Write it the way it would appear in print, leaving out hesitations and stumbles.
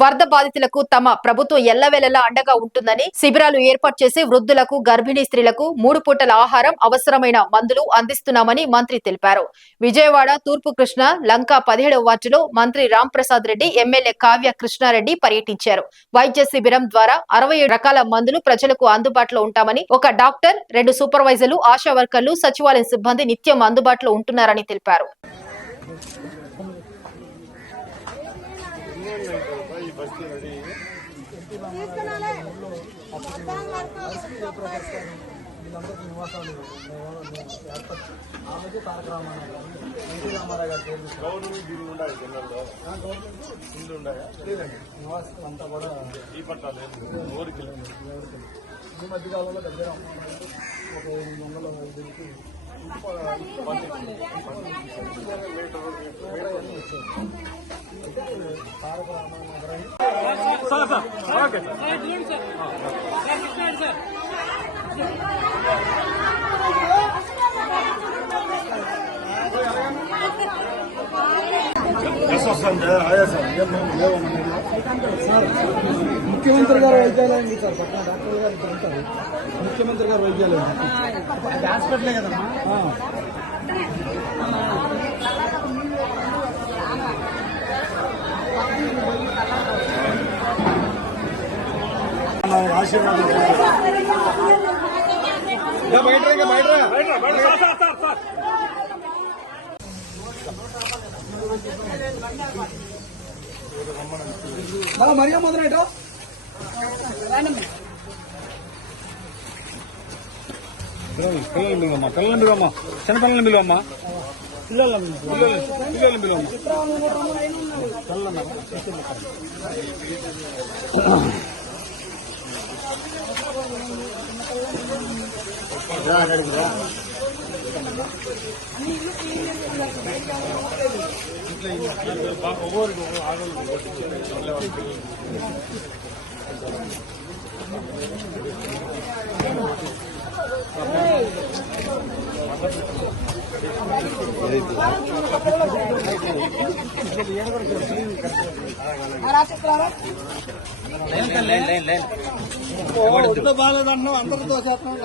వరద బాధితులకు తమ ప్రభుత్వం ఎల్లవేళలా అండగా ఉంటుందని శిబిరాలు ఏర్పాటు చేసి వృద్ధులకు గర్భిణీ స్త్రీలకు 3 పూటల ఆహారం అవసరమైన మందులు అందిస్తున్నామని మంత్రి తెలిపారు. విజయవాడ తూర్పు కృష్ణ లంక 17వ వార్డులో మంత్రి రాంప్రసాద్ రెడ్డి ఎమ్మెల్యే కావ్య కృష్ణారెడ్డి పర్యటించారు. వైద్య శిబిరం ద్వారా 67 రకాల మందులు ప్రజలకు అందుబాటులో ఉంటామని, ఒక డాక్టర్, 2 సూపర్వైజర్లు, ఆశా వర్కర్లు, సచివాలయం సిబ్బంది నిత్యం అందుబాటులో ఉంటున్నారని తెలిపారు. ఈ మధ్యకాలంలో దగ్గర ఒక 800 ముఖ్యమంత్రి గారు వైద్యాలయం సార్ పక్కన డాక్టర్ గారు ఇక్కడ ఉంటారు. ముఖ్యమంత్రి గారు వైద్యాలయం హాస్పిటలే కదమ్మా. ఆశీర్వాదం మరిగా మొదలైట పిల్లల్ని పిలువమ్మా చిన్నపిల్లల్ని పిలువమ్మా పిల్లల్ని పిలువమ్మా బాగాలేదంటున్నావు అందరితో చేస్తున్నావు.